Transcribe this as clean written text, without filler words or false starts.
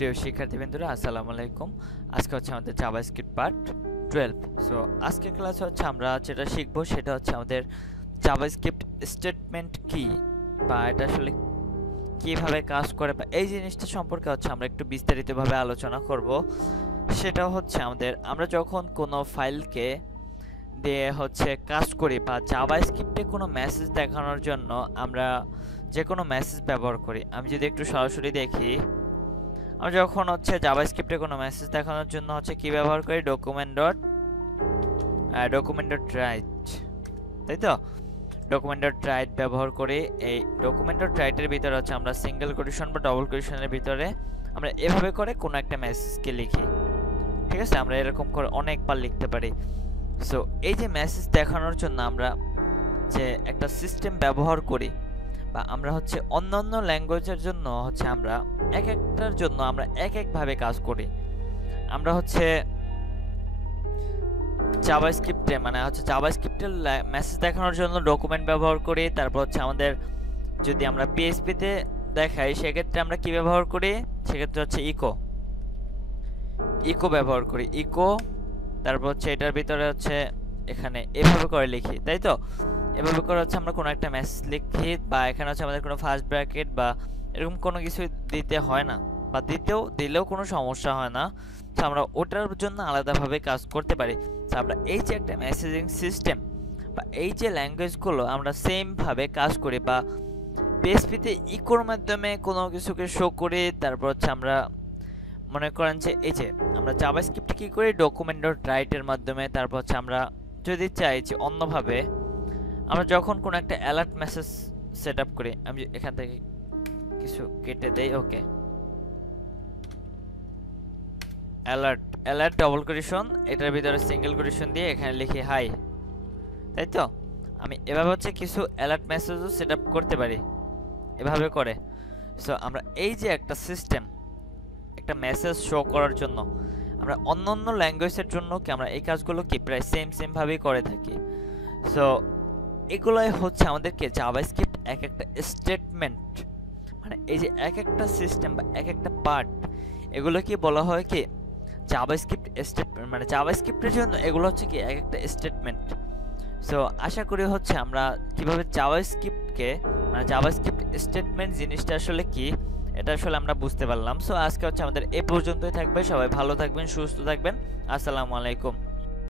প্রিয় শিক্ষার্থীবৃন্দরা আসসালামু আলাইকুম। আজকে হচ্ছে আমাদের জাভাস্ক্রিপ্ট পার্ট 12। সো আজকের ক্লাসে হচ্ছে আমরা যেটা শিখব সেটা হচ্ছে আমাদের জাভাস্ক্রিপ্ট স্টেটমেন্ট কি, বা এটা আসলে কিভাবে কাজ করে, বা এই জিনিসটা সম্পর্কে হচ্ছে আমরা একটু বিস্তারিতভাবে আলোচনা করব। সেটা হচ্ছে আমরা যখন কোনো ফাইলকে দিয়ে হচ্ছে কাজ করি বা জাভাস্ক্রিপ্টে কোনো মেসেজ দেখানোর জন্য আমরা যে কোনো মেসেজ ব্যবহার করি। আমি যদি একটু সরাসরি দেখি, আমরা যখন হচ্ছে জাভাস্ক্রিপ্টে কোনো মেসেজ দেখানোর জন্য হচ্ছে কি ব্যবহার করি, ডকুমেন্ট ডট রাইট, তাই তো? ডকুমেন্ট ডট রাইট ব্যবহার করি। এই ডকুমেন্ট ডট রাইটের ভিতরে হচ্ছে আমরা সিঙ্গেল কোটেশন বা ডবল কোটেশনের ভিতরে আমরা এভাবে করে কোনো একটা মেসেজকে লিখি, ঠিক আছে? আমরা এরকম করে অনেকবার লিখতে পারি। সো এই যে মেসেজ দেখানোর জন্য আমরা যে একটা সিস্টেম ব্যবহার করি, বা আমরা হচ্ছে অন্যান্য ল্যাঙ্গুয়েজের জন্য হচ্ছে আমরা এক একটার জন্য আমরা এক একভাবে কাজ করি। আমরা হচ্ছে জাভাস্ক্রিপ্টে জাভাস্ক্রিপ্টের মেসেজ দেখানোর জন্য ডকুমেন্ট ব্যবহার করি। তারপর হচ্ছে যদি আমরা পিএইচপিতে দেখাই সেক্ষেত্রে আমরা কি ব্যবহার করি, সেক্ষেত্রে হচ্ছে ইকো ব্যবহার করি। তারপর হচ্ছে এটার ভিতরে হচ্ছে এখানে এভাবে করে লিখি, তাই তো? এভাবে করে হচ্ছে আমরা কোনো একটা মেসেজ লিখি, বা এখানে হচ্ছে আমাদের কোনো ফার্স্ট ব্র্যাকেট বা এরকম কোনো কিছু দিতে হয় না, বা দিলেও কোনো সমস্যা হয় না। তো আমরা ওটার জন্য আলাদাভাবে কাজ করতে পারি। তো আমরা এই যে একটা মেসেজিং সিস্টেম বা এই যে ল্যাঙ্গুয়েজগুলো আমরা সেমভাবে কাজ করি, বা পিএইচপিতে ইকোর মাধ্যমে কোনো কিছুকে শো করি। তারপর হচ্ছে আমরা মনে করেন যে এই যে আমরা জাভাস্ক্রিপ্টে কি করি, ডকুমেন্ট ডট রাইটের মাধ্যমে। তারপর হচ্ছে আমরা যদি চাই যে অন্যভাবে আমরা যখন কোনো একটা অ্যালার্ট মেসেজ সেট আপ করি, আমি এখান থেকে কিছু কেটে দেই, ওকে। অ্যালার্ট ডবল কোটেশন, এটার ভিতরে সিঙ্গেল কোটেশন দিয়ে এখানে লিখি হাই, তাই তো? আমি এভাবে হচ্ছে কিছু অ্যালার্ট মেসেজও সেট আপ করতে পারি এভাবে করে। সো আমরা এই যে একটা সিস্টেম, একটা মেসেজ শো করার জন্য আমরা অন্যান্য ল্যাঙ্গুয়েজের জন্য কি আমরা এই কাজগুলো কি প্রায় সেম ভাবেই করে থাকি। সো এগুলোই হচ্ছে আমাদেরকে জাভাস্ক্রিপ্ট এক একটা স্টেটমেন্ট, মানে এই যে এক একটা সিস্টেম বা এক একটা পার্ট, এগুলো কি বলা হয় কি জাভাস্ক্রিপ্ট স্টেটমেন্ট, মানে জাভাস্ক্রিপ্টের জন্য এগুলো হচ্ছে কি এক একটা স্টেটমেন্ট। সো আশা করি হচ্ছে আমরা কিভাবে জাভাস্ক্রিপ্ট স্টেটমেন্ট জিনিসটা আসলে কি এটা আসলে আমরা বুঝতে পারলাম। সো আজকে হচ্ছে আমাদের এই পর্যন্তই থাকবে। সবাই ভালো থাকবেন, সুস্থ থাকবেন। আসসালামু আলাইকুম।